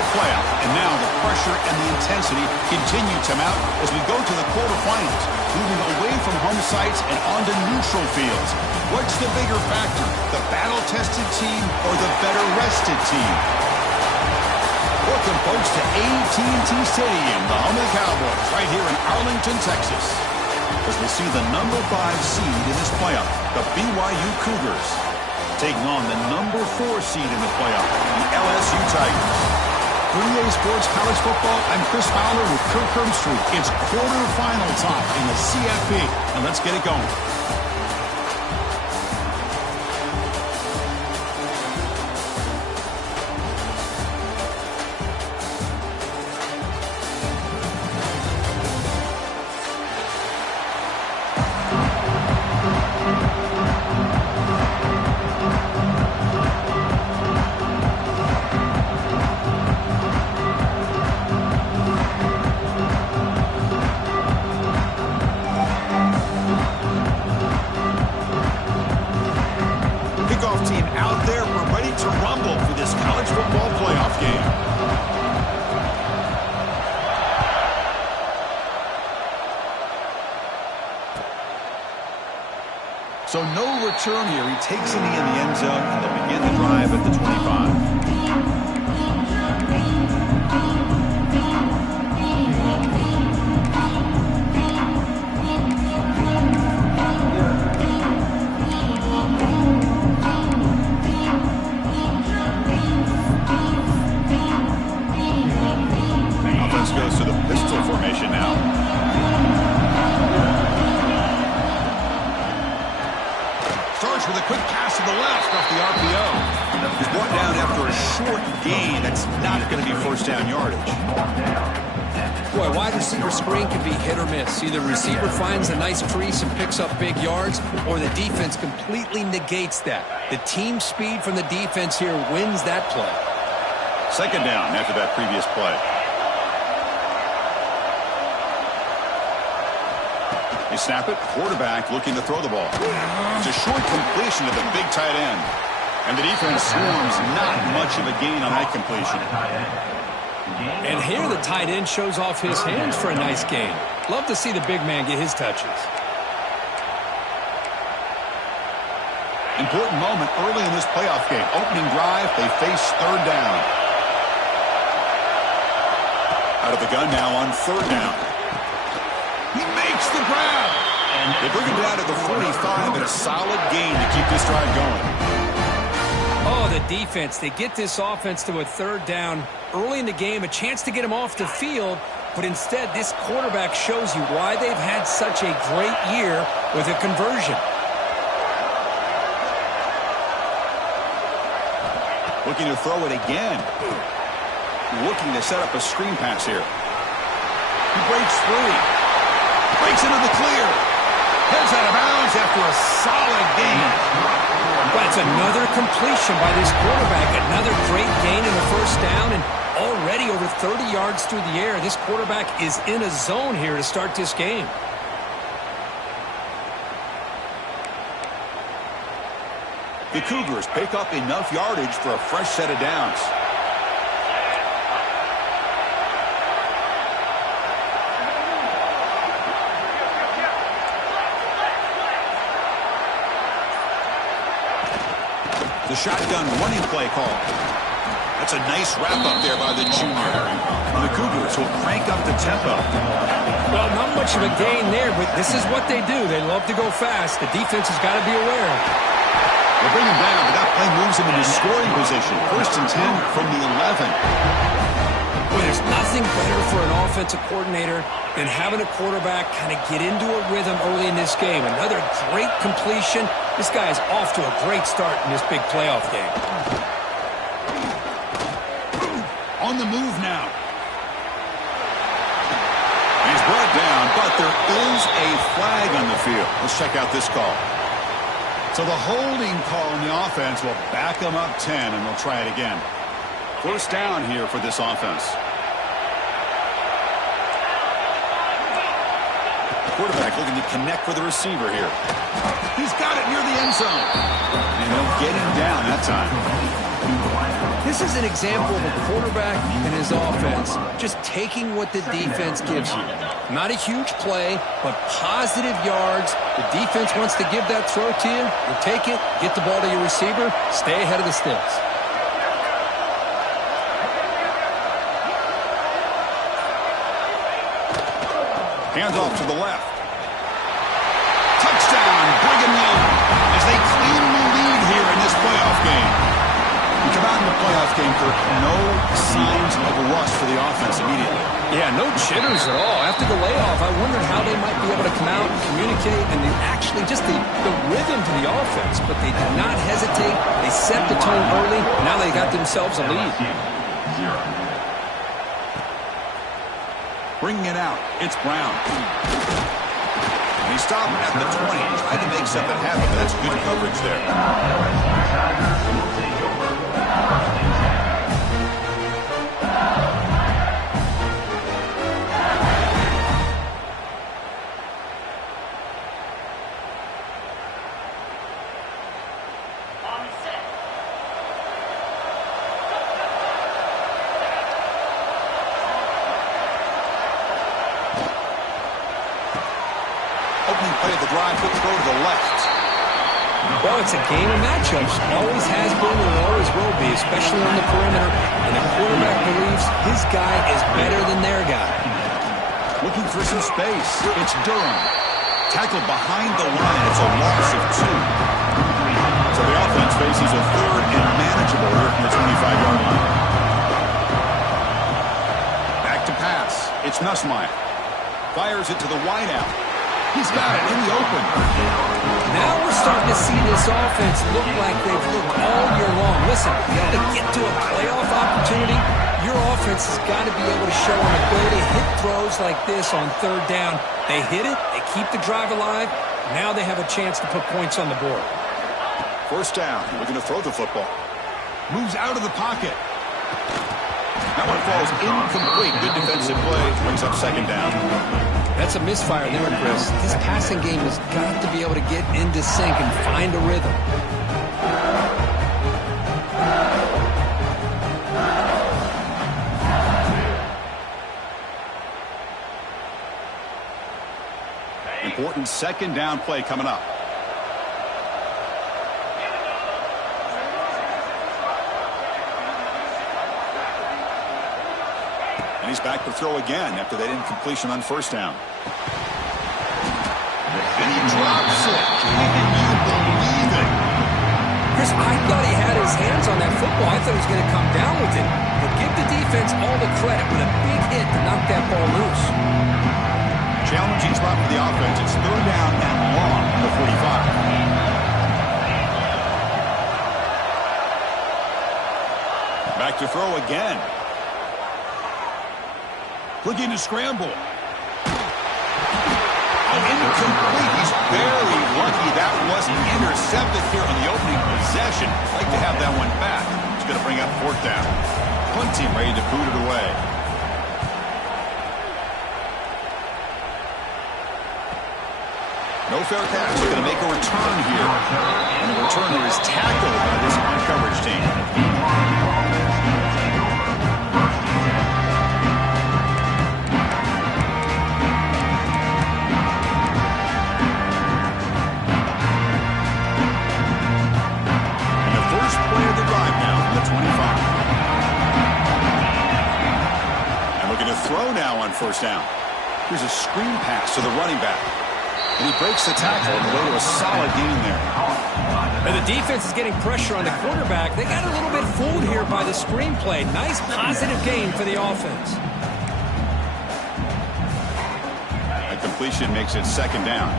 Football playoff. And now the pressure and the intensity continue to mount as we go to the quarterfinals, moving away from home sites and onto neutral fields. What's the bigger factor, the battle-tested team or the better-rested team? Welcome, folks, to AT&T Stadium, the home of the Cowboys, right here in Arlington, Texas, as we'll see the number 5 seed in this playoff, the BYU Cougars, taking on the number 4 seed in the playoff, the LSU Tigers. For EA Sports College Football, I'm Chris Fowler with Kirk Herbstreit. It's quarterfinal time in the CFP, and let's get it going. So no return here. He takes it in the end zone, and they'll begin the drive at the 25. Offense goes to the pistol formation now. With a quick pass to the left off the RPO. He's brought down after a short gain. That's not going to be first down yardage. Boy, wide receiver screen can be hit or miss. Either receiver finds a nice crease and picks up big yards, or the defense completely negates that. The team speed from the defense here wins that play. Second down after that previous play. They snap it, quarterback looking to throw the ball. It's a short completion to the big tight end. And the defense swarms, not much of a gain on that completion. And here the tight end shows off his hands for a nice gain. Love to see the big man get his touches. Important moment early in this playoff game. Opening drive, they face third down. Out of the gun now on third down. He makes the grab. And they bring him down to the 45 and a solid gain to keep this drive going. Oh, the defense. They get this offense to a third down early in the game, a chance to get him off the field, but instead this quarterback shows you why they've had such a great year with a conversion. Looking to throw it again. Looking to set up a screen pass here. He breaks free. Breaks into the clear. Heads out of bounds after a solid gain. That's another completion by this quarterback. Another great gain in the first down, and already over 30 yards through the air. This quarterback is in a zone here to start this game. The Cougars pick up enough yardage for a fresh set of downs. The shotgun running play call. That's a nice wrap-up there by the junior. And the Cougars will crank up the tempo. Well, not much of a gain there, but this is what they do. They love to go fast. The defense has got to be aware. They'll bring him down, but that play moves him into scoring position. First and 10 from the 11. Boy, there's nothing better for an offensive coordinator than having a quarterback kind of get into a rhythm early in this game. Another great completion. This guy is off to a great start in this big playoff game. On the move now. He's brought down, but there is a flag on the field. Let's check out this call. So the holding call in the offense will back them up 10, and they'll try it again. First down here for this offense. Quarterback looking to connect with the receiver here. He's got it near the end zone. And they'll get him down that time. This is an example of a quarterback and his offense just taking what the defense gives you. Not a huge play, but positive yards. The defense wants to give that throw to you. You take it, get the ball to your receiver, stay ahead of the sticks. Hands off to the left. Touchdown, Brigham Young, as they cleanly lead here in this playoff game. We come out in the playoff game, Kirk, no signs of a rust for the offense immediately. Yeah, no jitters at all. After the layoff, I wondered how they might be able to come out and communicate and actually just the rhythm to the offense. But they did not hesitate. They set the tone early. Now they got themselves a lead. Bringing it out, it's Brown. And he's stopping at the 20, trying to make something happen, but that's good coverage there. Opening play of the drive, quick throw to the left. Well, it's a game of matchups. Always has been and always will be, especially on the perimeter. And the quarterback believes his guy is better than their guy. Looking for some space. It's Durham. Tackled behind the line. It's a loss of 2. So the offense faces a third and manageable here from the 25-yard line. Back to pass. It's Nussmeier. Fires it to the wideout. He's got it in the open. Now we're starting to see this offense look like they've looked all year long. Listen, you got to get to a playoff opportunity. Your offense has got to be able to show an ability to hit throws like this on third down. They hit it. They keep the drive alive. Now they have a chance to put points on the board. First down. Looking to throw the football. Moves out of the pocket. That one falls incomplete. Good defensive play. Brings up second down. That's a misfire there, Chris. This passing game has got to be able to get into sync and find a rhythm. Important second down play coming up. And he's back to throw again after that incompletion on first down. And he drops it. Can you believe it? Chris, I thought he had his hands on that football. I thought he was going to come down with it. But give the defense all the credit with a big hit to knock that ball loose. Challenging spot for the offense. It's third down and long at the 45. Back to throw again. Looking to scramble. Incomplete. He's barely lucky that wasn't intercepted here on the opening possession. Like to have that one back. He's going to bring up fourth down. Punt team ready to boot it away. No fair catch. He's going to make a return here. And the returner is tackled by this coverage team. Throw now on first down. Here's a screen pass to the running back. And he breaks the tackle on the way to a solid gain there. And the defense is getting pressure on the quarterback. They got a little bit fooled here by the screen play. Nice positive gain for the offense. A completion makes it second down.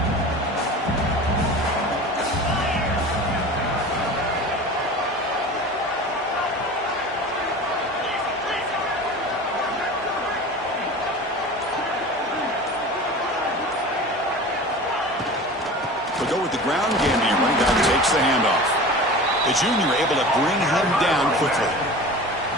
Go with the ground game here. Running back takes the handoff. The junior able to bring him down quickly.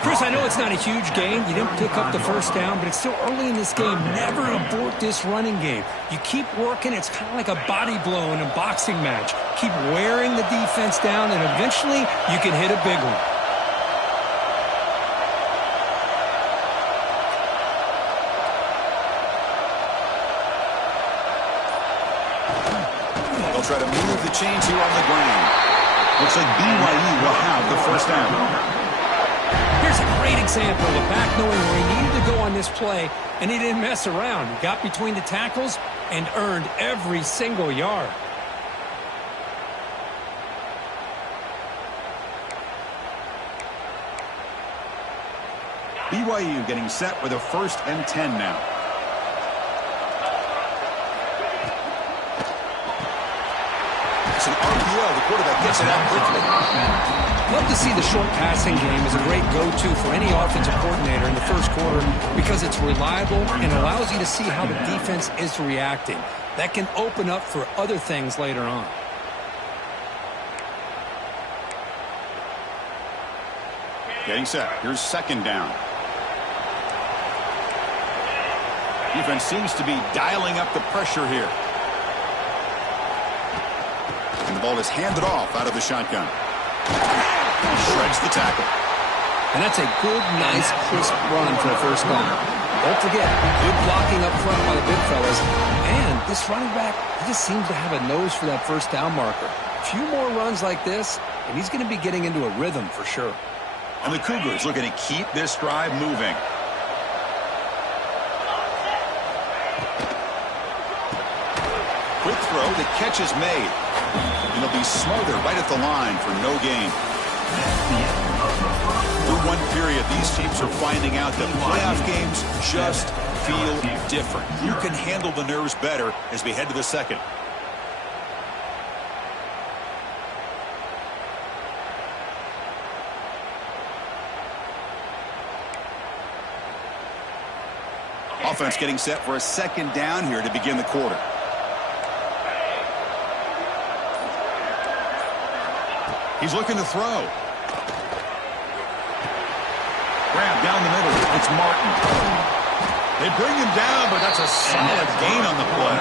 Chris, I know it's not a huge gain. You didn't pick up the first down, but it's still early in this game. Never abort this running game. You keep working. It's kind of like a body blow in a boxing match. Keep wearing the defense down, and eventually you can hit a big one. They'll try to move the chains here on the ground. Looks like BYU will have the first down. Here's a great example of a back knowing where he needed to go on this play, and he didn't mess around. He got between the tackles and earned every single yard. BYU getting set with a 1st and 10 now. It's an RPO. The quarterback gets it out quickly. Love to see the short passing game as a great go-to for any offensive coordinator in the first quarter because it's reliable and allows you to see how the defense is reacting. That can open up for other things later on. Getting set. Here's 2nd down. Defense seems to be dialing up the pressure here. And the ball is handed off out of the shotgun. Shreds the tackle. And that's a good, nice, crisp run for a first down. Don't forget, good blocking up front by the big fellas. And this running back, he just seems to have a nose for that first down marker. A few more runs like this, and he's going to be getting into a rhythm for sure. And the Cougars looking to keep this drive moving. Quick throw, the catch is made. And it'll be smothered right at the line for no gain. Through one period, these teams are finding out that playoff games just feel different. You can handle the nerves better as we head to the second. Offense getting set for a 2nd down here to begin the quarter. He's looking to throw. Grab down the middle. It's Martin. They bring him down, but that's a solid gain on the play.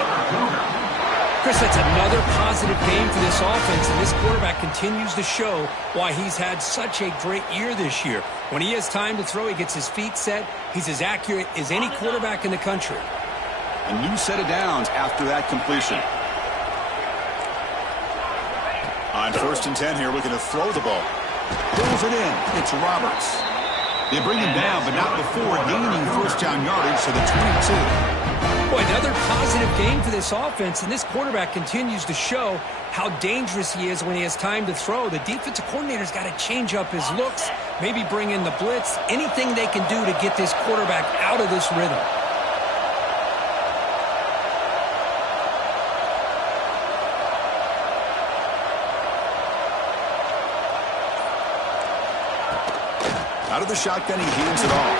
Chris, that's another positive game for this offense, and this quarterback continues to show why he's had such a great year this year. When he has time to throw, he gets his feet set. He's as accurate as any quarterback in the country. A new set of downs after that completion. On 1st and 10 here, looking to throw the ball. Pulls it in. It's Roberts. They bring him down, but not before gaining 1st down yardage to the 22. Boy, another positive game for this offense, and this quarterback continues to show how dangerous he is when he has time to throw. The defensive coordinator's got to change up his looks, maybe bring in the blitz, anything they can do to get this quarterback out of this rhythm. Out of the shotgun, he hands it off.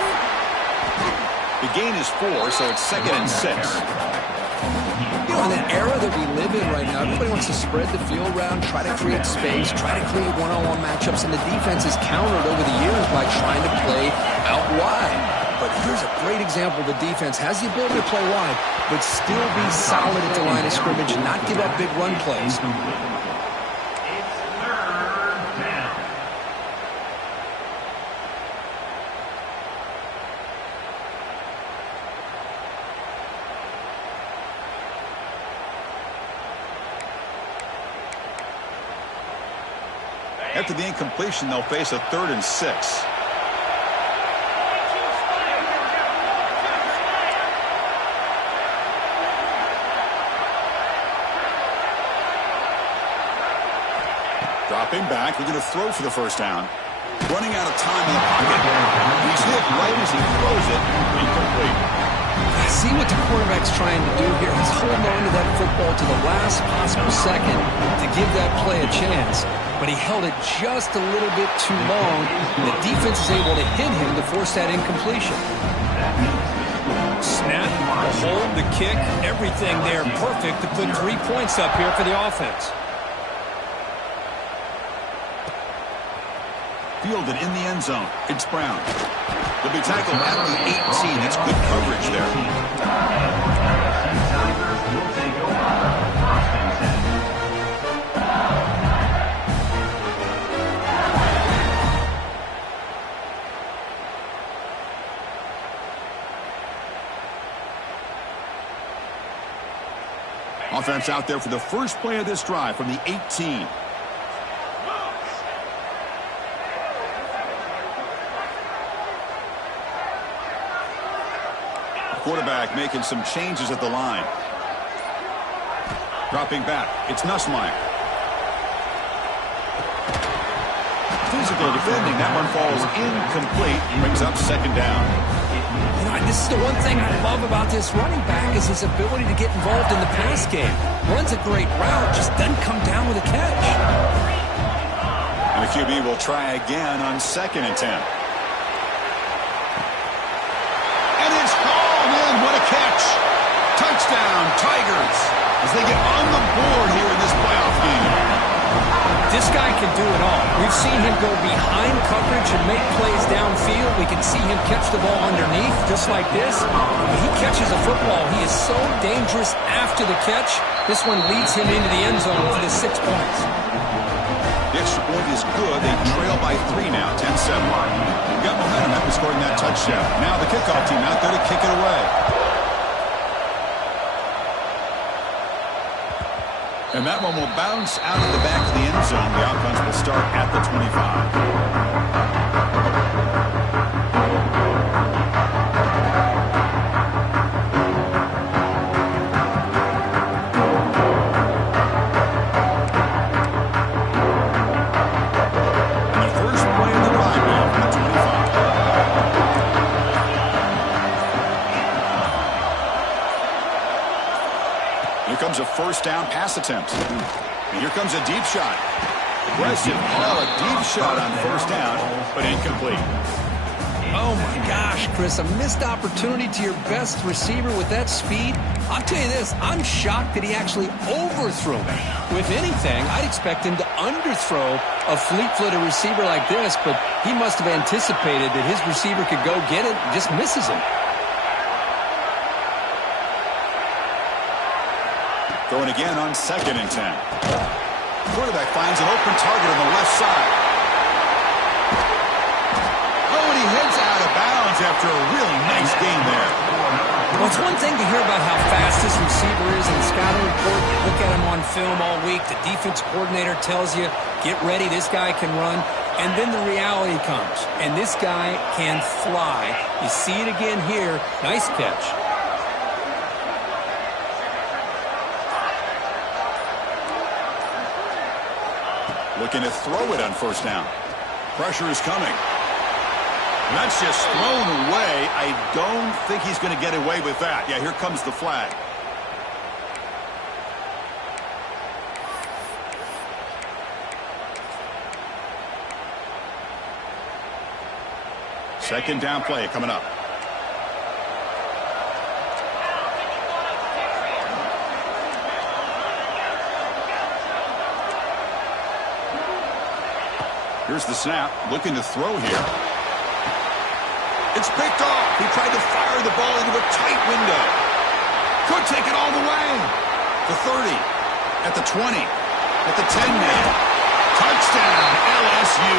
The gain is 4, so it's 2nd and 6. You know, in the era that we live in right now, everybody wants to spread the field around, try to create space, try to create one-on-one matchups, and the defense is countered over the years by trying to play out wide. But here's a great example. The defense has the ability to play wide, but still be solid at the line of scrimmage and not give up big run plays. After the incompletion, they'll face a 3rd and 6. Dropping back, we're going to throw for the 1st down. Running out of time in the pocket. He's hit right as he throws it. Incomplete. See what the quarterback's trying to do here. He's holding on to that football to the last possible second to give that play a chance. But he held it just a little bit too long. The defense is able to hit him to force that incompletion. Snap, the hold, the kick, everything there perfect to put 3 points up here for the offense. Fielded in the end zone. It's Brown. He'll be tackled at the 18. That's good coverage there. Offense out there for the first play of this drive from the 18. Quarterback making some changes at the line. Dropping back, it's Nussmeier. Physical defending, that one falls incomplete, brings up second down. You know, this is the one thing I love about this running back is his ability to get involved in the pass game. Runs a great route, just doesn't come down with a catch. And the QB will try again on 2nd and 10. And it's hauled in. What a catch. Touchdown, Tigers, as they get on the board here in this playoff game. This guy can do it all. We've seen him go behind coverage and make plays downfield. We can see him catch the ball underneath, just like this. When he catches a football, he is so dangerous after the catch. This one leads him into the end zone for the 6 points. The extra point is good. They trail by 3 now, 10-7. Got momentum after scoring that touchdown. Now the kickoff team out there to kick it away. And that one will bounce out of the back of the end zone. The offense will start at the 25. And the first play of the drive now from the 25. Here comes a first down pass attempt. And here comes a deep shot. Aggressive ball, a deep shot on first down, but incomplete. Oh, my gosh, Chris, a missed opportunity to your best receiver with that speed. I'll tell you this, I'm shocked that he actually overthrew it. With anything, I'd expect him to underthrow a fleet-footed receiver like this, but he must have anticipated that his receiver could go get it and just misses him. Going again on 2nd and 10. Quarterback finds an open target on the left side. Oh, and he heads out of bounds after a really nice game there. Well, it's one thing to hear about how fast this receiver is in the scouting report. You look at him on film all week. The defense coordinator tells you, get ready, this guy can run. And then the reality comes, and this guy can fly. You see it again here. Nice catch. Looking to throw it on first down. Pressure is coming. And that's just thrown away. I don't think he's going to get away with that. Yeah, here comes the flag. Second down play coming up. Here's the snap, looking to throw here. It's picked off. He tried to fire the ball into a tight window. Could take it all the way. The 30, at the 20, at the 10 now. Touchdown, LSU.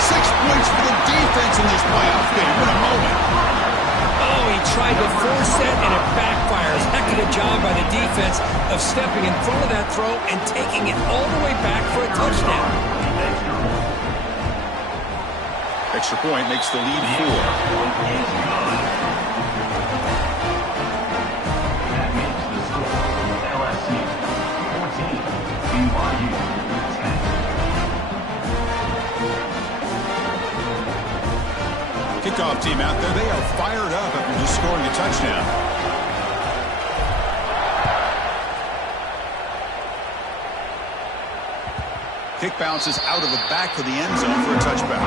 6 points for the defense in this playoff game. What a moment. Oh, he tried to force it, and it backfires. Heck of a job by the defense of stepping in front of that throw and taking it all the way back for a touchdown. Extra point makes the lead 4. Kickoff team out there, they are fired up after just scoring a touchdown. Kick bounces out of the back of the end zone for a touchback.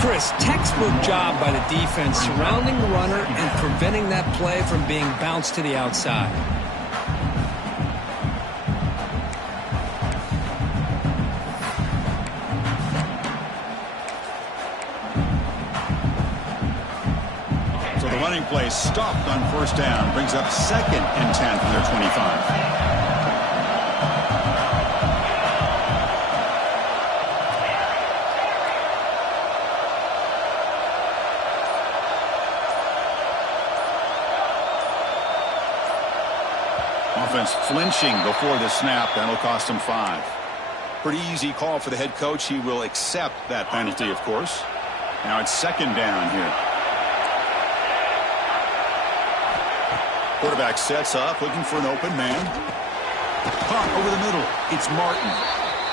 Chris, textbook job by the defense surrounding the runner and preventing that play from being bounced to the outside. running play stopped on first down. Brings up 2nd and 10 from their 25. Offense flinching before the snap. That'll cost him 5. Pretty easy call for the head coach. He will accept that penalty, of course. Now it's 2nd down here. Quarterback sets up, looking for an open man. Pump over the middle. It's Martin.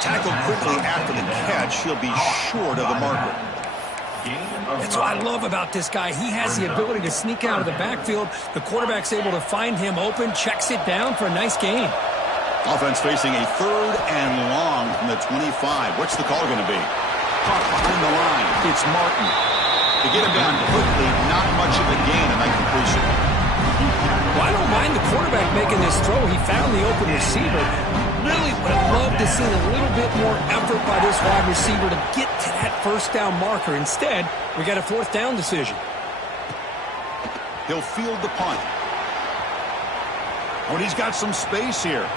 Tackled quickly after the catch. He'll be short of the marker. That's what I love about this guy. He has the ability to sneak out of the backfield. The quarterback's able to find him open, checks it down for a nice gain. Offense facing a 3rd and long from the 25. What's the call going to be? Caught behind the line. It's Martin. To get him down quickly, not much of a gain on that completion. Well, I don't mind the quarterback making this throw. He found the open receiver. Really would have loved to see a little bit more effort by this wide receiver to get to that first down marker. Instead, we got a 4th down decision. He'll field the punt. Oh, and he's got some space here.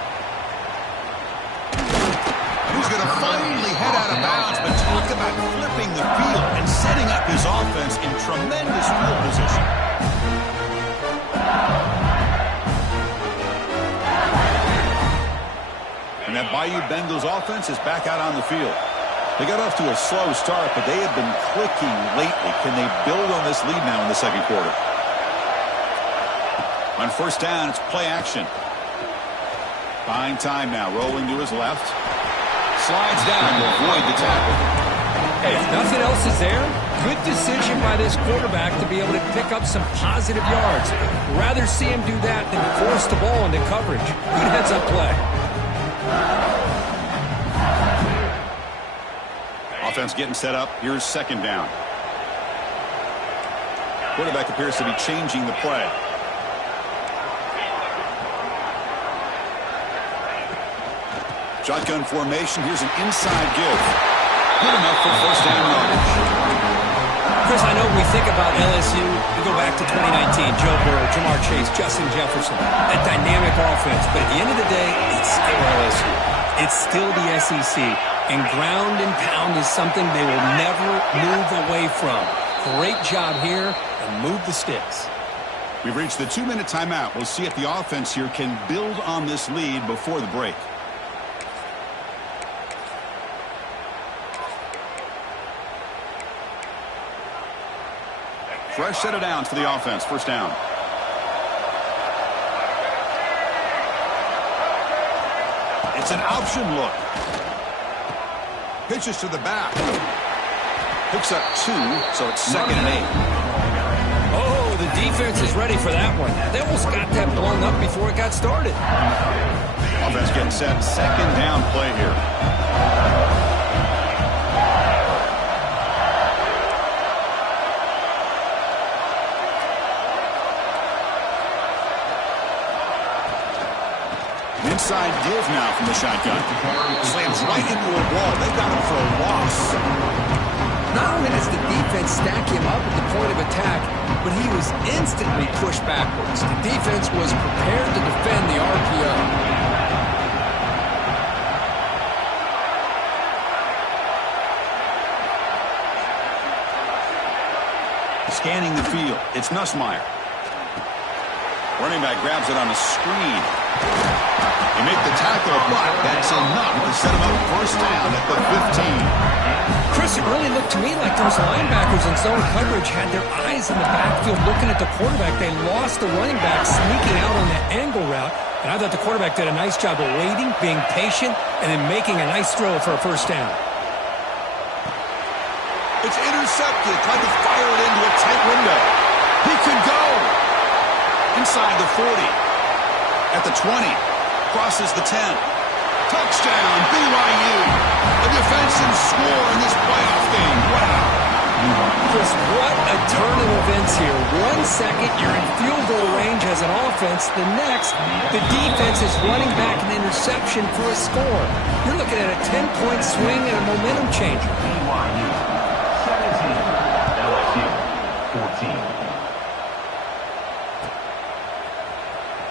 He's going to finally head out of bounds, but talk about flipping the field and setting up his offense in tremendous field position. And that Bayou Bengals offense is back out on the field. They got off to a slow start, but they have been clicking lately. Can they build on this lead now in the 2nd quarter? On first down, it's play action. Buying time now, rolling to his left. Slides down to avoid the tackle. Hey, if nothing else is there, good decision by this quarterback to be able to pick up some positive yards. Rather see him do that than force the ball into coverage. Good heads-up play. Offense getting set up. Here's 2nd down. Quarterback appears to be changing the play. Shotgun formation. Here's an inside give. Good enough for first down yardage. Chris, I know we think about LSU. We go back to 2019. Joe Burrow, Jamar Chase, Justin Jefferson. That dynamic offense. But at the end of the day, it's still LSU. It's still the SEC. And ground and pound is something they will never move away from. Great job here, and move the sticks. We've reached the 2-minute timeout. We'll see if the offense here can build on this lead before the break. Fresh set of downs for the offense. First down. It's an option look. Pitches to the back. Picks up 2, so it's 2nd and 8. Oh, the defense is ready for that one. They almost got that blown up before it got started. Offense getting set. 2nd down play here. Inside give now from the shotgun. Slams right into a wall. They got him for a loss. Not only does the defense stack him up at the point of attack, but he was instantly pushed backwards. The defense was prepared to defend the RPO. Scanning the field. It's Nussmeier. Running back grabs it on a screen. They make the tackle, but that's enough to set him up first down at the 15. Chris, it really looked to me like those linebackers in zone coverage had their eyes in the backfield looking at the quarterback. They lost the running back sneaking out on that angle route. And I thought the quarterback did a nice job of waiting, being patient, and then making a nice throw for a first down. It's intercepted. Tried to fire it into a tight window. He can go. Inside the 40. At the 20. Crosses the 10. Touchdown, BYU. A defensive score in this playoff game. Wow. Chris, what a turn of events here. 1 second, you're in field goal range as an offense. The next, the defense is running back an interception for a score. You're looking at a 10-point swing and a momentum changer. BYU 17, LSU 14.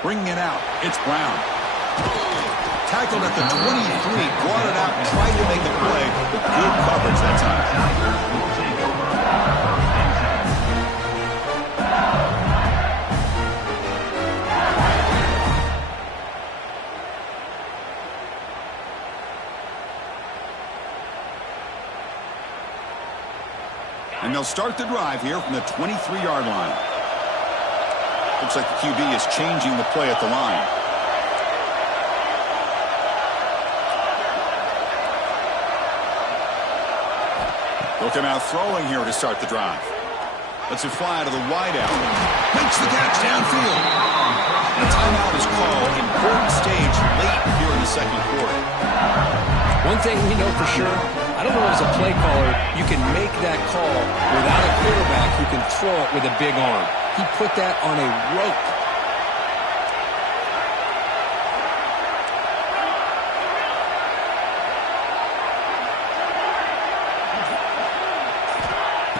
Bringing it out, it's Brown. Tackled at the 23, brought it out, tried to make the play, but good coverage that time. And they'll start the drive here from the 23-yard line. Looks like the QB is changing the play at the line. They'll come out throwing here to start the drive. Lets it fly to the wideout. Makes the catch downfield. The timeout is called. Important stage late here in the second quarter. One thing we know for sure, I don't know as a play caller, you can make that call without a quarterback who can throw it with a big arm. He put that on a rope.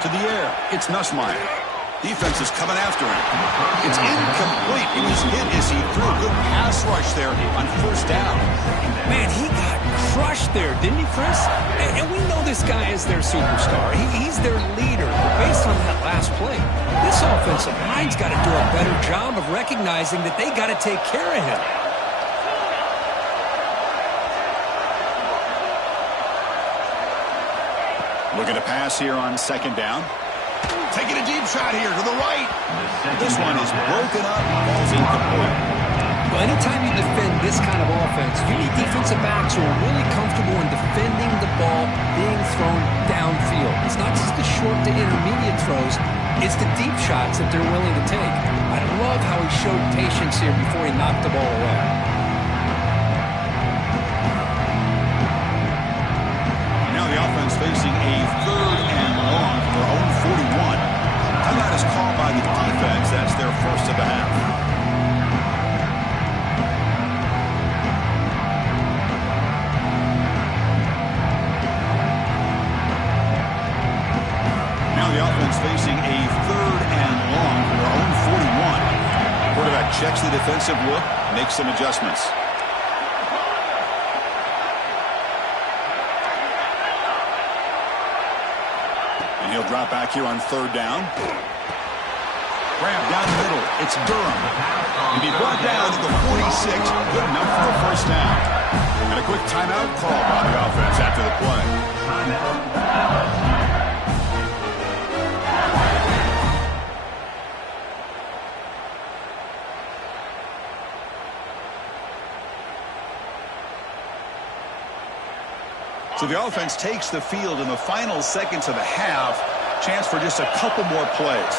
To the air, it's Nussmeier. Defense is coming after him. It's incomplete. He was hit as he threw a good pass rush there on first down. Man, he got crushed there, didn't he, Chris? And we know this guy is their superstar. He's their leader. But based on that last play, this offensive line's got to do a better job of recognizing that they got to take care of him. Looking to pass here on second down. Taking a deep shot here to the right. This one is broken up. Ball's incomplete. Well, anytime you defend this kind of offense, you need defensive backs who are really comfortable in defending the ball being thrown downfield. It's not just the short to intermediate throws. It's the deep shots that they're willing to take. I love how he showed patience here before he knocked the ball away. Now the offense facing a third and long from their own 41. Timeout is called by the defense. That's their first of the half. Now the offense facing a third and long from their own 41. Quarterback checks the defensive look, makes some adjustments. He'll drop back here on third down. Grab down the middle. It's Durham. He'll be brought down to the 46. Good enough for a first down. And a quick timeout call by the offense after the play. So the offense takes the field in the final seconds of the half. Chance for just a couple more plays.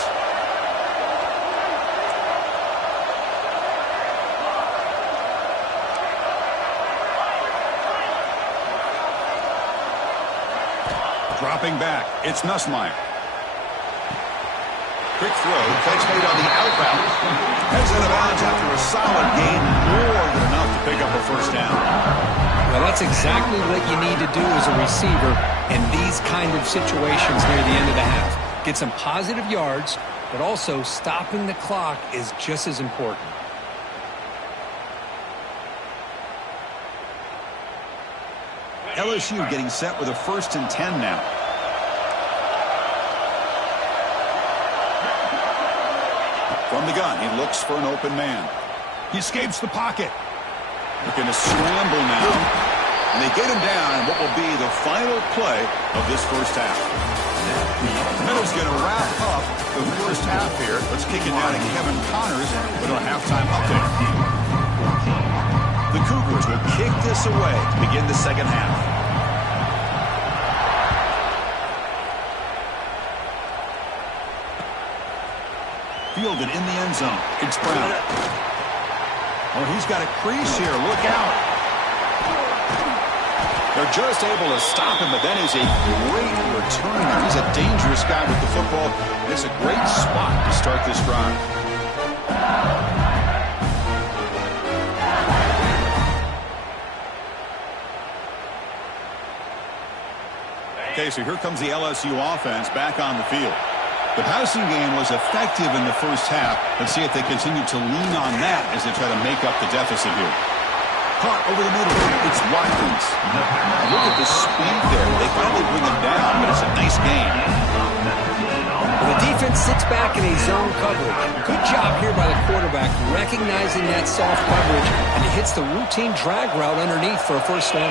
Dropping back, it's Nussmeier. Quick throw, catch made on the outbound. Heads out of bounds after a solid gain, more than enough to pick up a first down. Well, that's exactly what you need to do as a receiver in these kind of situations near the end of the half. Get some positive yards, but also stopping the clock is just as important. LSU getting set with a 1st and 10 now. From the gun, he looks for an open man. He escapes the pocket. Looking to scramble now. And they get him down in what will be the final play of this first half. The Minnows going to wrap up the first half here. Let's kick it down to Kevin Connors with our halftime update. The Cougars will kick this away to begin the second half. Fielded in the end zone. It's Brown. Oh, he's got a crease here. Look out. They're just able to stop him, but that is a great return there. He's a dangerous guy with the football, and it's a great spot to start this drive. Okay, so here comes the LSU offense back on the field. The passing game was effective in the first half. Let's see if they continue to lean on that as they try to make up the deficit here. Caught over the middle. It's Watkins. And look at the speed there. They finally bring him down, but it's a nice game. The defense sits back in a zone coverage. Good job here by the quarterback, recognizing that soft coverage, and he hits the routine drag route underneath for a first down.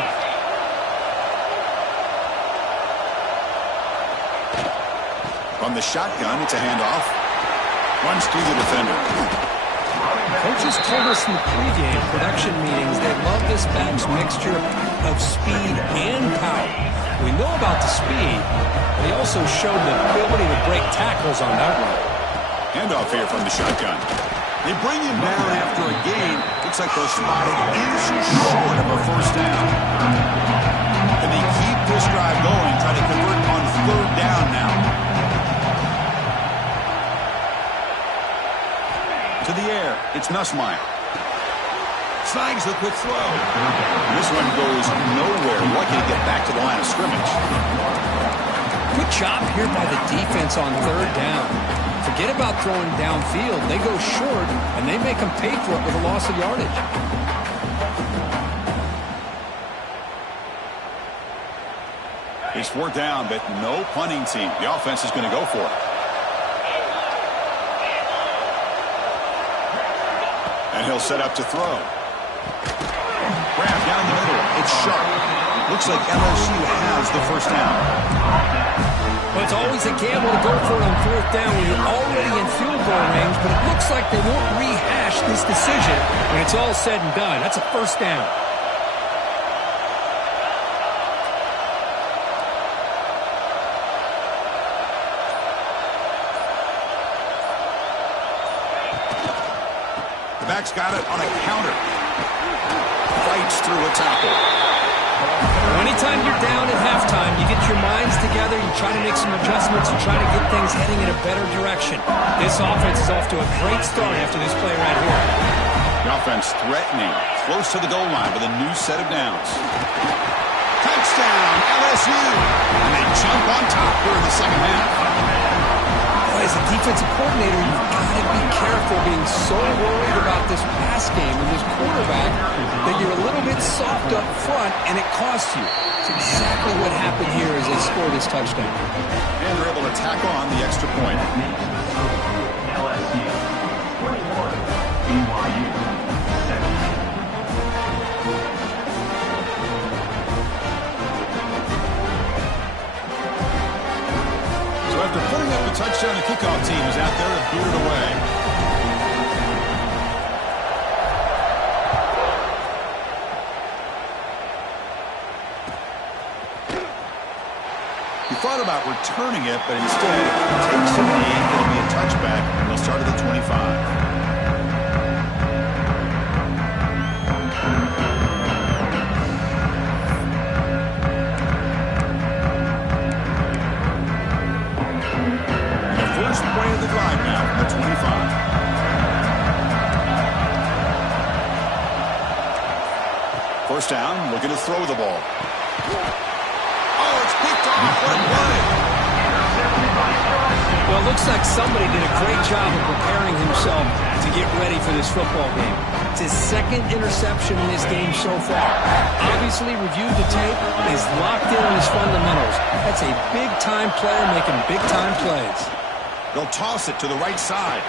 From the shotgun, it's a handoff. Runs through the defender. Coaches told us in the pregame production meetings they love this back's mixture of speed and power. We know about the speed, but he also showed the ability to break tackles on that run. Handoff here from the shotgun. They bring him down after a gain. Looks like they're spotted inches short of a first down. And they keep this drive going, trying to convert on third down now. To the air, it's Nussmeier. Snags the quick throw. This one goes nowhere. Lucky to get back to the line of scrimmage. Good job here by the defense on third down. Forget about throwing downfield. They go short, and they make them pay for it with a loss of yardage. It's fourth down, but no punting team. The offense is going to go for it. And he'll set up to throw. Grab down the middle. It's sharp. Looks like LSU has the first down. Well, it's always a gamble to go for it on fourth down when you're already in field goal range, but it looks like they won't rehash this decision when it's all said and done. That's a first down. The back's got it on a counter. Fights through a tackle. Anytime you're down at halftime, you get your minds together, you try to make some adjustments, you try to get things heading in a better direction. This offense is off to a great start after this play right here. The offense threatening, close to the goal line with a new set of downs. Touchdown, LSU! And they jump on top here in the second half. As a defensive coordinator, you've got to be careful being so worried about this pass game and this quarterback that you're a little bit soft up front and it costs you. It's exactly what happened here as they score this touchdown. And they're able to tackle on the extra point. LSU 21, BYU 17. So after putting up a touchdown, the kickoff team is out there to boot it away. He thought about returning it, but instead takes the knee. It'll be a touchback, and they'll start at the 25. Play of the drive now from the 25. First down, looking to throw the ball. Oh, it's picked off. What a play. Well, it looks like somebody did a great job of preparing himself to get ready for this football game. It's his second interception in this game so far. Obviously reviewed the tape, is locked in on his fundamentals. That's a big-time player making big-time plays. They'll toss it to the right side.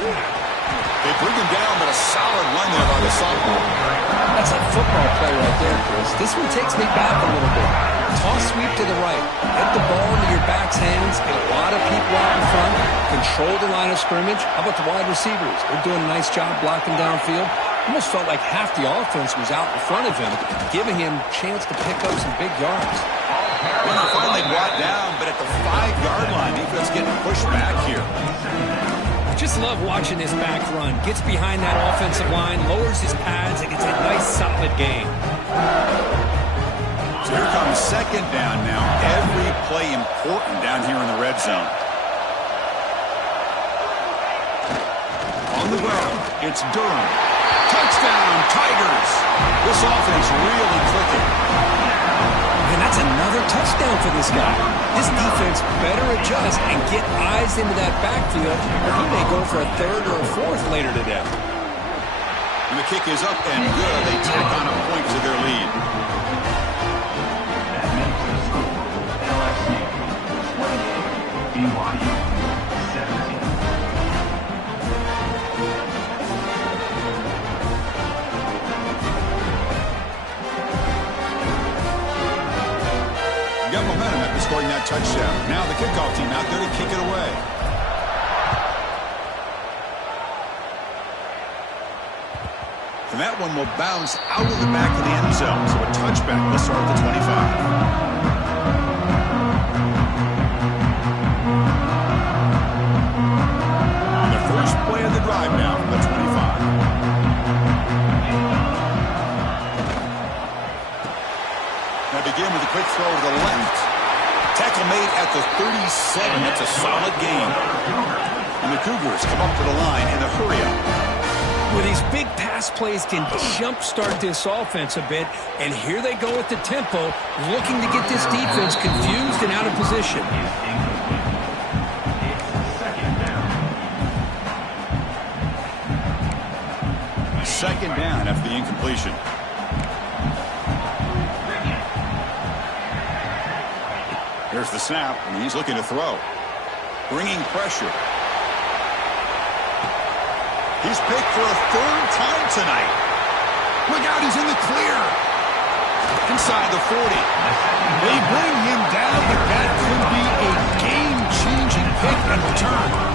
They bring him down, but a solid run there by the sophomore. That's a football play right there, Chris. This one takes me back a little bit. Toss sweep to the right. Get the ball into your back's hands. Get a lot of people out in front. Control the line of scrimmage. How about the wide receivers? They're doing a nice job blocking downfield. Almost felt like half the offense was out in front of him, giving him a chance to pick up some big yards. Well, they're finally brought down, but at the 5-yard line, defense getting pushed back here. Just love watching this back run. Gets behind that offensive line, lowers his pads, and gets a nice solid gain. So here comes second down now. Every play important down here in the red zone. On the ground, it's Durham. Touchdown, Tigers! This offense really clicking. And That's another touchdown for this guy. This defense better adjust and get eyes into that backfield, or he may go for a third or a fourth later today. And the kick is up and good. They tack on a point to their lead. That makes the score LSU 28, BYU 17. Got momentum after scoring that touchdown. Now the kickoff team out there to kick it away. And that one will bounce out of the back of the end zone. So a touchback will start at the 25. And the first play of the drive now from the 25. Begin with a quick throw to the left. Tackle made at the 37. That's a solid gain. And the Cougars come up to the line in a hurry-up. Well, these big pass plays can jumpstart this offense a bit, and here they go with the tempo, looking to get this defense confused and out of position. Second down after the incompletion. Here's the snap, and he's looking to throw. Bringing pressure. He's picked for a third time tonight. Look out, he's in the clear. Inside the 40. They bring him down, but that could be a game-changing pick in return.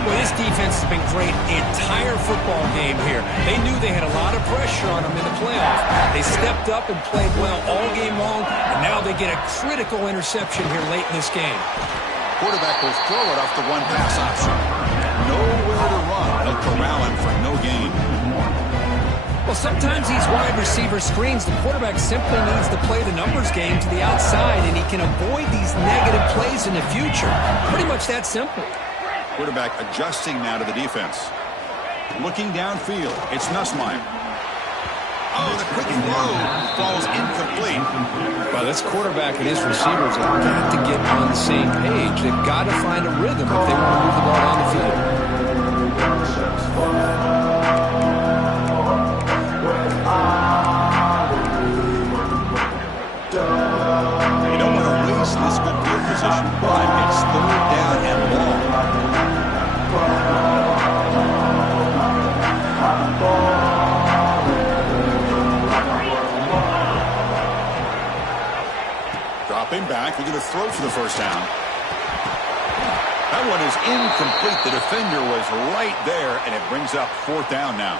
Well, this defense has been great the entire football game here. They knew they had a lot of pressure on them in the playoffs. They stepped up and played well all game long, and now they get a critical interception here late in this game. Quarterback will throw it off the one pass option. Nowhere to run. They'll corral him for no gain. Well, sometimes these wide receiver screens, the quarterback simply needs to play the numbers game to the outside, and he can avoid these negative plays in the future. Pretty much that simple. Quarterback adjusting now to the defense. Looking downfield, it's Nussmeier. Oh, the quick throw falls incomplete. Well, this quarterback and his receivers have got to get on the same page. They've got to find a rhythm if they want to move the ball down the field. You don't want to waste this good field position, but it's third down and long. Dropping back, looking to throw for the first down. That one is incomplete. The defender was right there, and it brings up fourth down now.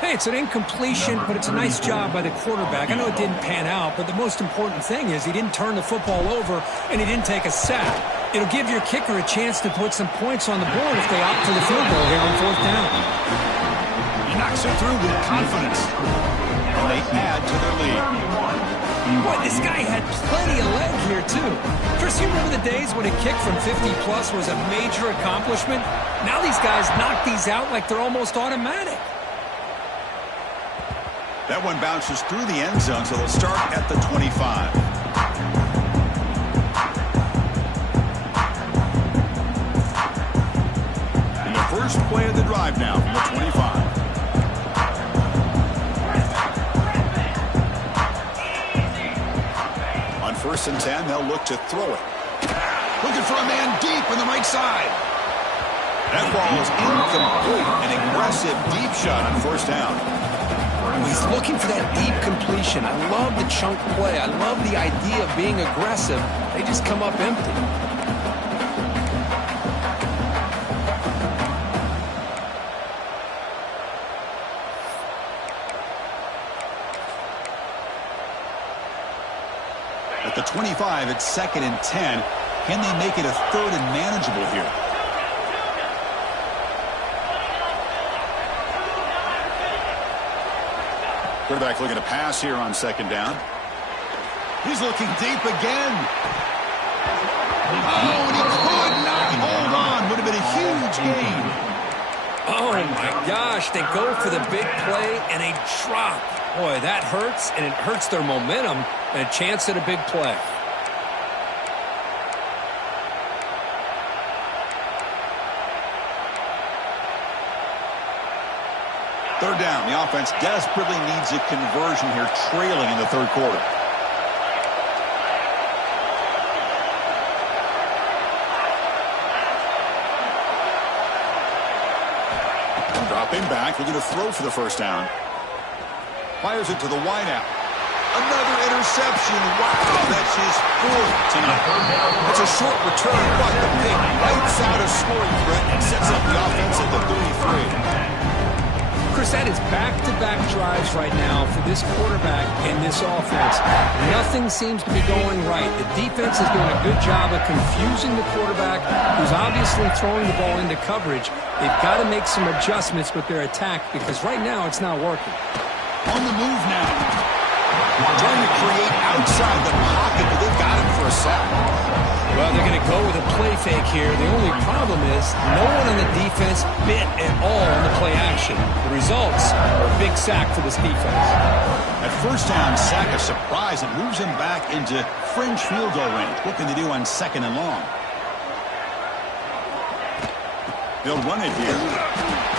Hey, it's an incompletion, but it's a nice job by the quarterback. I know it didn't pan out, but the most important thing is he didn't turn the football over, and he didn't take a sack. It'll give your kicker a chance to put some points on the board if they opt for the field goal here on fourth down. He knocks it through with confidence, and they add to their lead. Boy, this guy had plenty of leg here, too. Chris, you remember the days when a kick from 50-plus was a major accomplishment? Now these guys knock these out like they're almost automatic. That one bounces through the end zone, so they'll start at the 25. And the first play of the drive now from the 25. On 1st and 10, they'll look to throw it. Looking for a man deep on the right side. That ball is incomplete. An aggressive deep shot on 1st down. He's looking for that deep completion. I love the chunk play. I love the idea of being aggressive. They just come up empty. At the 25, it's 2nd and 10. Can they make it a third and manageable here? Quarterback looking to pass here on 2nd down. He's looking deep again. Oh, and he could not hold on. Would have been a huge gain. Oh, my gosh. They go for the big play, and they drop. Boy, that hurts, and it hurts their momentum and a chance at a big play. Third down. The offense desperately needs a conversion here, trailing in the third quarter. Dropping back, looking to throw for the first down. Fires it to the wideout. Another interception. Wow, that's his fourth tonight. It's a short return, but the pick wipes out a scoring threat and sets up the offense at the 33. Chris, that is back-to-back drives right now for this quarterback and this offense. Nothing seems to be going right. The defense is doing a good job of confusing the quarterback, who's obviously throwing the ball into coverage. They've got to make some adjustments with their attack because right now it's not working. On the move now. Trying to create outside the pocket, but they've got him for a sack. Well, they're going to go with a play fake here. The only problem is no one on the defense bit at all on the play action. The results are a big sack for this defense. At first down, sack a surprise. It moves him back into fringe field goal range. What can they do on second and long? They'll run it here.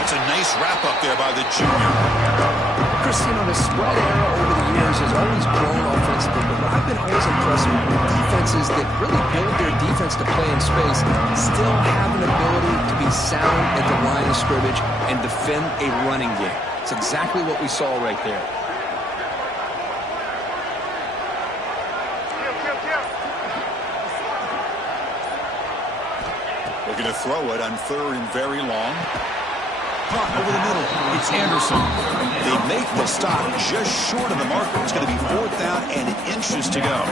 It's a nice wrap up there by the junior. Chris, you know, the spread era over the years has always grown offensively, but what I've been always impressed with defenses that really build their defense to play in space still have an ability to be sound at the line of scrimmage and defend a running game. It's exactly what we saw right there. Looking to throw it on third and very long. Caught over the middle. It's Anderson. They make the stop just short of the marker. It's going to be fourth down and inches to go.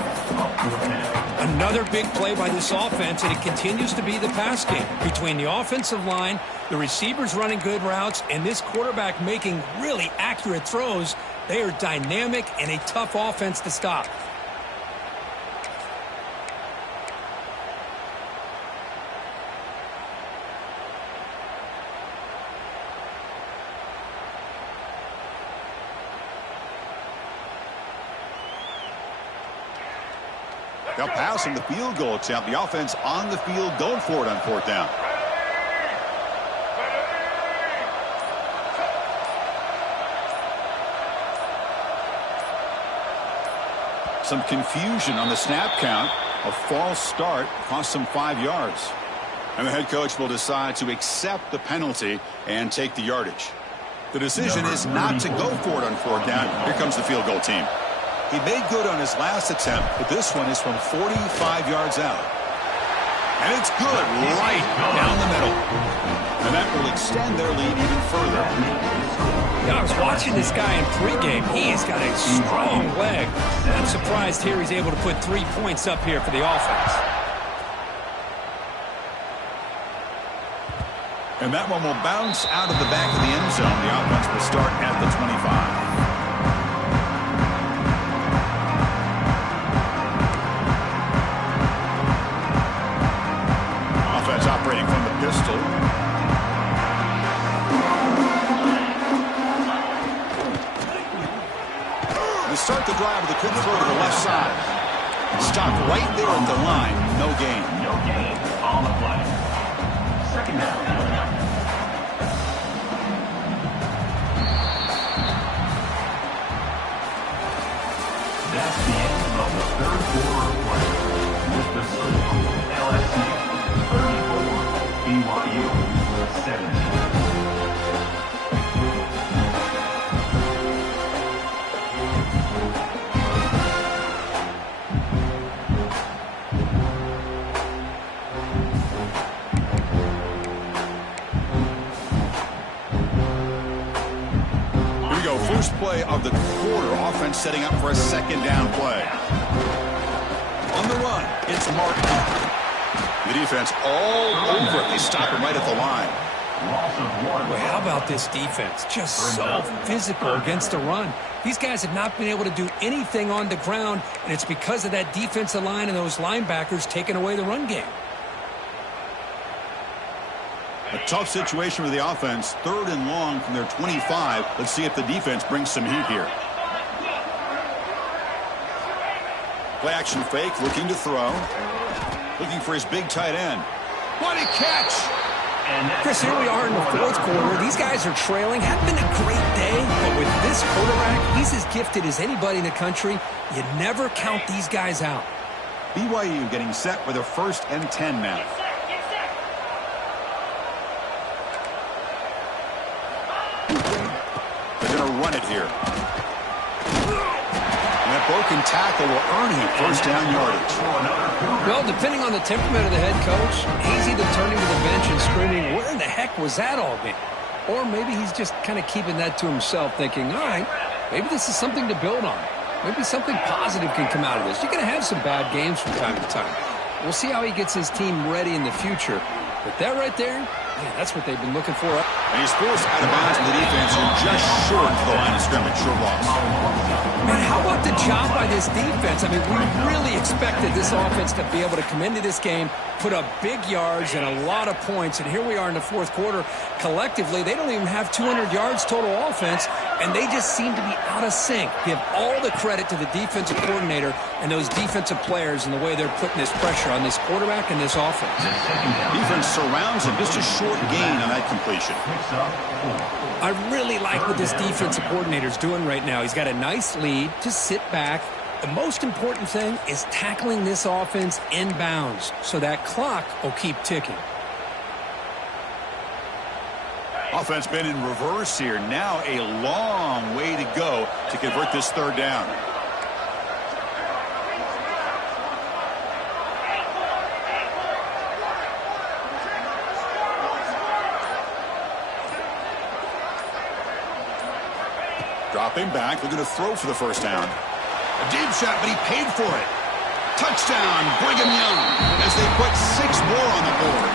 Another big play by this offense, and it continues to be the pass game. Between the offensive line, the receivers running good routes, and this quarterback making really accurate throws, they are dynamic and a tough offense to stop. They'll pass in the field goal attempt. The offense on the field going for it on fourth down. Some confusion on the snap count. A false start cost them 5 yards. And the head coach will decide to accept the penalty and take the yardage. The decision is not to go for it on fourth down. Here comes the field goal team. He made good on his last attempt, but this one is from 45 yards out. And it's good right down the middle. And that will extend their lead even further. Yeah, I was watching this guy in pregame. He has got a strong leg. I'm surprised here he's able to put 3 points up here for the offense. And that one will bounce out of the back of the end zone. The offense will start at the 25. Operating from the pistol. They start the drive with a quick throw to the left side. Stopped right there at the line. No gain. No gain on the play. Second down. That's the end of the third quarter of play. With the score, LSU 34, BYU 17. First play of the quarter. Offense setting up for a second down play. On the run, it's Martin. The defense all over it. They stop him right at the line. Well, how about this defense? Just so physical against the run. These guys have not been able to do anything on the ground, and it's because of that defensive line and those linebackers taking away the run game. A tough situation for the offense. Third and long from their 25. Let's see if the defense brings some heat here. Play action fake, looking to throw. Looking for his big tight end. What a catch! Chris, here we are in the fourth quarter. These guys are trailing. Hadn't been a great day, but with this quarterback, he's as gifted as anybody in the country. You never count these guys out. BYU getting set with a 1st and 10 now. They're going to run it here. And that broken tackle will earn him 1st down yardage. Well, depending on the temperament of the head coach, he's either turning to the bench and screaming, where in the heck was that all been? Or maybe he's just kind of keeping that to himself, thinking, all right, maybe this is something to build on. Maybe something positive can come out of this. You're going to have some bad games from time to time. We'll see how he gets his team ready in the future. But that right there, man, that's what they've been looking for. And he's forced out of bounds in the defense and just short of the line of scrimmage. Short loss. Man, how about the job by this defense? I mean, we really expected this offense to be able to come into this game, put up big yards and a lot of points. And here we are in the fourth quarter. Collectively, they don't even have 200 yards total offense, and they just seem to be out of sync. Give all the credit to the defensive coordinator and those defensive players and the way they're putting this pressure on this quarterback and this offense. Defense surrounds him. Just a short gain on that completion. I really like what this defensive coordinator is doing right now. He's got a nice lead. Just sit back. The most important thing is tackling this offense inbounds so that clock will keep ticking. Offense been in reverse here. Now a long way to go to convert this 3rd down. Dropping back, looking to throw for the 1st down. A deep shot, but he paid for it. Touchdown, Brigham Young, as they put 6 more on the board.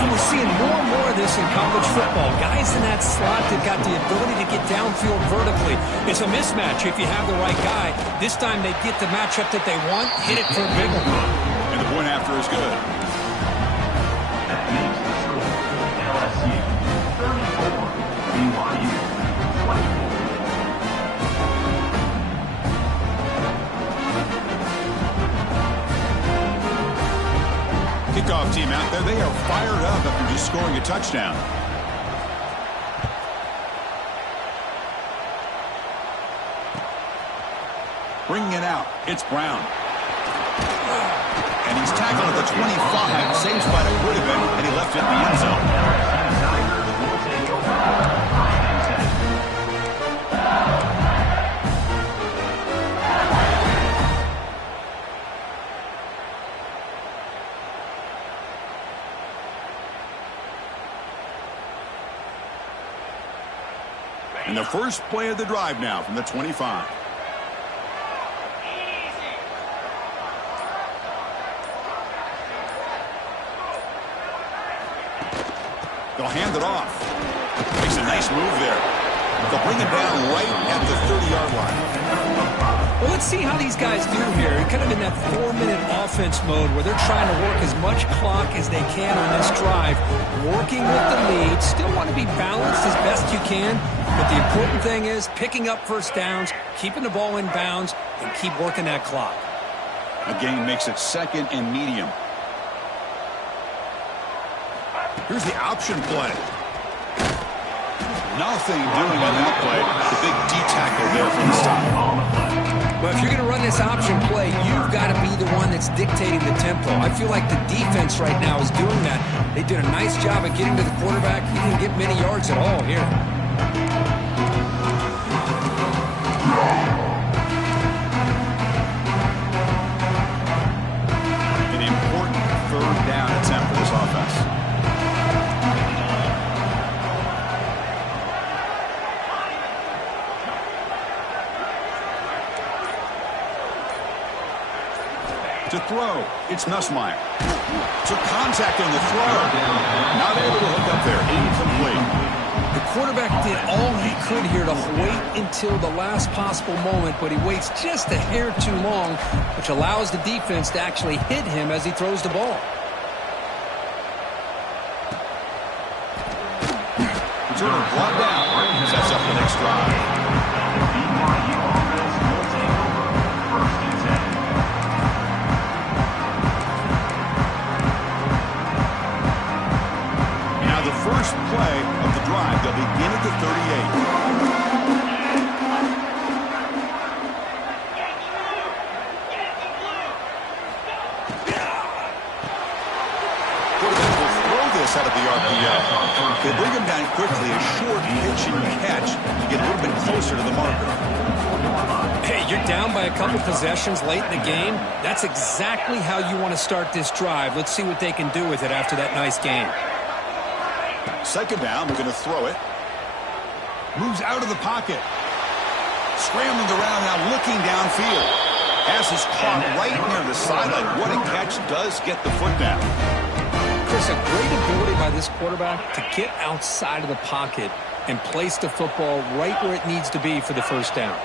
And we're seeing more and more of this in college football. Guys in that slot that got the ability to get downfield vertically. It's a mismatch if you have the right guy. This time they get the matchup that they want, hit it for a big one. And the point after is good. That makes the score LSU 34, BYU 24. Kickoff team out there. They are fired up after just scoring a touchdown. Bringing it out. It's Brown. And he's tackled at the 25. Same spot it would have been, and he left it in the end zone. And the first play of the drive now from the 25. They'll hand it off. Makes a nice move there. They'll bring it down right at the 30-yard line. Well, let's see how these guys do here. Kind of in that 4-minute offense mode where they're trying to work as much clock as they can on this drive. Working with the lead. Still want to be balanced as best you can. But the important thing is picking up 1st downs, keeping the ball in bounds, and keep working that clock. The game makes it 2nd and medium. Here's the option play. Nothing doing on that play. The big D-tackle there from the stop. Well, if you're going to run this option play, you've got to be the one that's dictating the tempo. I feel like the defense right now is doing that. They did a nice job of getting to the quarterback. He didn't get many yards at all here. An important 3rd down attempt for this offense. To throw, it's Nussmeier. Took contact on the throw. Not able to hook up there. Incomplete. The quarterback did all he could here to wait until the last possible moment, but he waits just a hair too long, which allows the defense to actually hit him as he throws the ball. Returner brought down. Sets up the next drive. BYU offense will take over 1st and 10. first play of the drive. They'll begin at the 38. Out of the RPO. They bring him down quickly, a short pitch and catch to get a little bit closer to the marker. Hey, you're down by a couple possessions late in the game. That's exactly how you want to start this drive. Let's see what they can do with it after that nice game. Second down, we're going to throw it. Moves out of the pocket. Scrambling around now, looking downfield. Pass is caught right near the sideline. What a catch, does get the foot down. Chris, a great ability by this quarterback to get outside of the pocket and place the football right where it needs to be for the first down.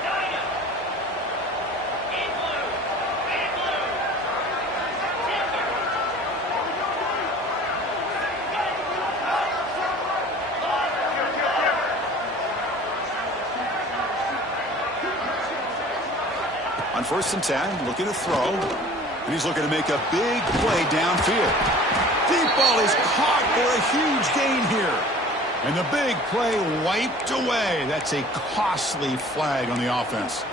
On 1st and 10, looking to throw. And he's looking to make a big play downfield. Deep ball is caught for a huge gain here. And the big play wiped away. That's a costly flag on the offense.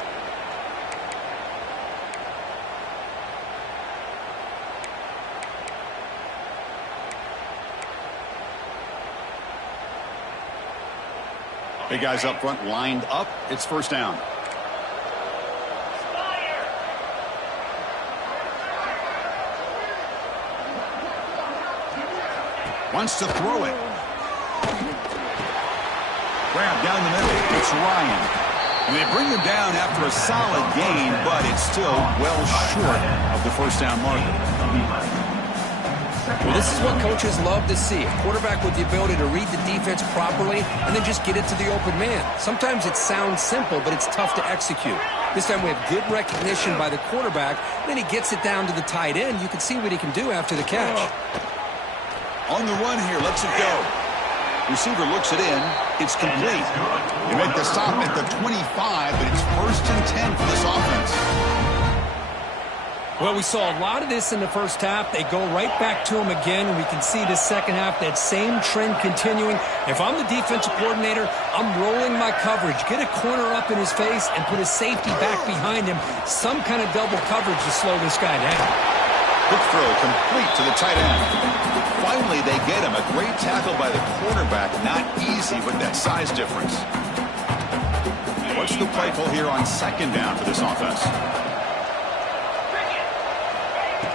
Big guys up front lined up. It's first down. Wants to throw it. Grab down the middle. It's Ryan. And they bring him down after a solid gain, but it's still well short of the first down marker. Well, this is what coaches love to see. A quarterback with the ability to read the defense properly and then just get it to the open man. Sometimes it sounds simple, but it's tough to execute. This time we have good recognition by the quarterback. Then he gets it down to the tight end. You can see what he can do after the catch. On the run here, lets it go. Receiver looks it in. It's complete. They make the stop at the 25, but it's 1st and 10 for this offense. Well, we saw a lot of this in the first half. They go right back to him again, and we can see the second half, that same trend continuing. If I'm the defensive coordinator, I'm rolling my coverage. Get a corner up in his face and put a safety back behind him. Some kind of double coverage to slow this guy down. Quick throw complete to the tight end. Finally, they get him. A great tackle by the quarterback. Not easy with that size difference. What's the play call here on 2nd down for this offense?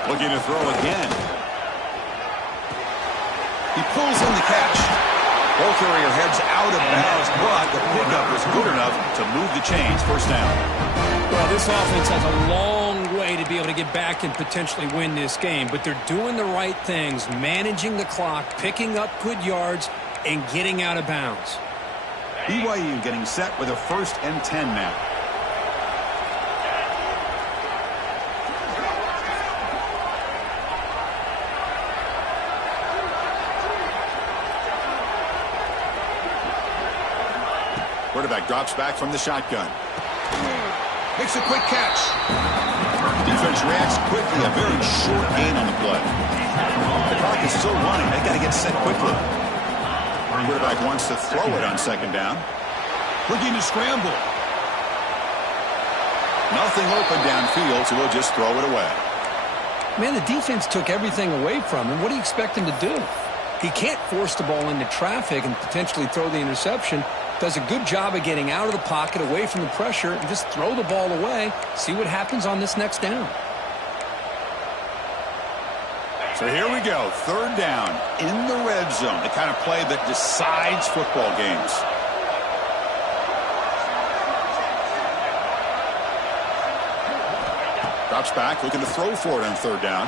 Looking to throw again. He pulls in the catch. Ball carrier heads out of bounds, but the pickup was good enough to move the chains. First down. Well, this offense has a long way to be able to get back and potentially win this game, but they're doing the right things, managing the clock, picking up good yards, and getting out of bounds. BYU getting set with a 1st and 10 now. Quarterback drops back from the shotgun. Makes a quick catch. Defense reacts quickly. A very short gain on the play. The clock is still running. They got to get set quickly. Quarterback wants to throw it on 2nd down. Looking to scramble. Nothing open downfield, so we'll just throw it away. Man, the defense took everything away from him. What do you expect him to do? He can't force the ball into traffic and potentially throw the interception. Does a good job of getting out of the pocket, away from the pressure, and just throw the ball away. See what happens on this next down. So here we go. 3rd down in the red zone. The kind of play that decides football games. Drops back, looking to throw for it on 3rd down.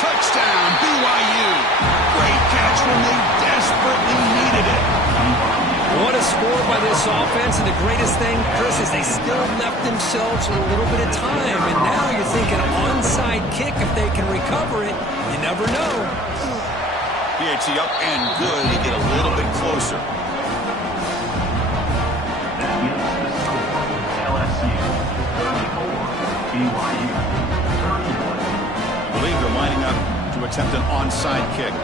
Touchdown, BYU. Great catch when they desperately needed it. What a score by this offense, and the greatest thing, Chris, is they still left themselves a little bit of time, and now you're thinking onside kick if they can recover it. You never know. PAT up and good. They get a little bit closer. That is the score. LSU 34, BYU 31. I believe they're lining up to attempt an onside kick.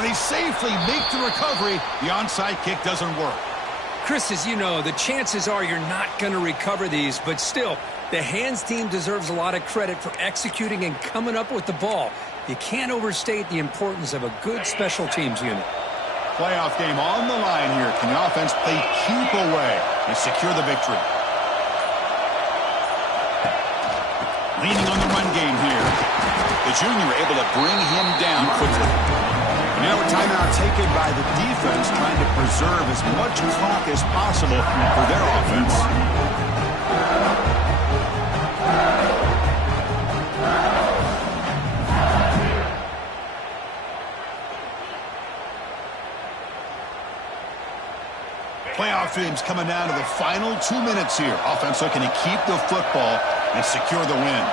Now they safely make the recovery. The onside kick doesn't work. Chris, as you know, the chances are you're not going to recover these, but still, the hands team deserves a lot of credit for executing and coming up with the ball. You can't overstate the importance of a good special teams unit. Playoff game on the line here. Can the offense play keep away and secure the victory? Leaning on the run game here. The junior able to bring him down quickly. Now a timeout taken by the defense, trying to preserve as much clock as possible for their offense. Playoff games coming down to the final 2 minutes here. Offense looking to keep the football and secure the win.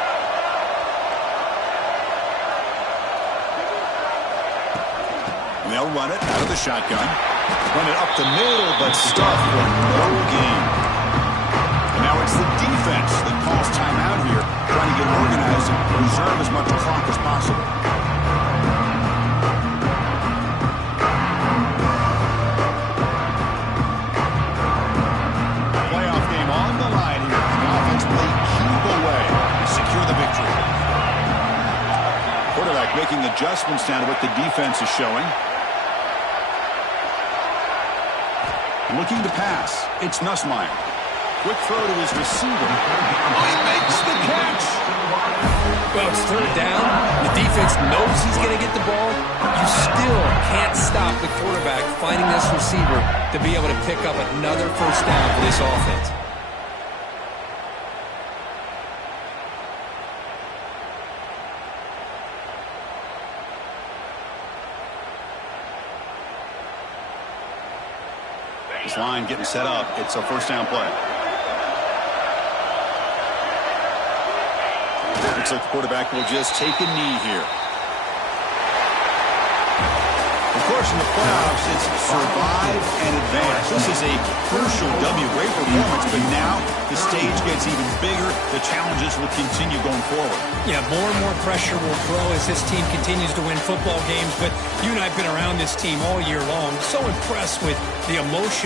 And they'll run it out of the shotgun. Run it up the middle, but stuffed for no gain. And now it's the defense that calls timeout here, trying to get organized and preserve as much clock as possible. Playoff game on the line here. The offense play keep away to secure the victory. Quarterback making adjustments down to what the defense is showing. Looking to pass. It's Nussmeier. Quick throw to his receiver. Oh, he makes the catch. Well, it's third down. The defense knows he's going to get the ball. You still can't stop the quarterback finding this receiver to be able to pick up another first down for this offense. This line getting set up. It's a first down play. Looks like the quarterback will just take a knee here. Of course, in the playoffs, it's survive and advance. This is a crucial W. Great performance, but now the stage gets even bigger. The challenges will continue going forward. Yeah, more and more pressure will grow as this team continues to win football games, but you and I have been around this team all year long. So impressed with the emotion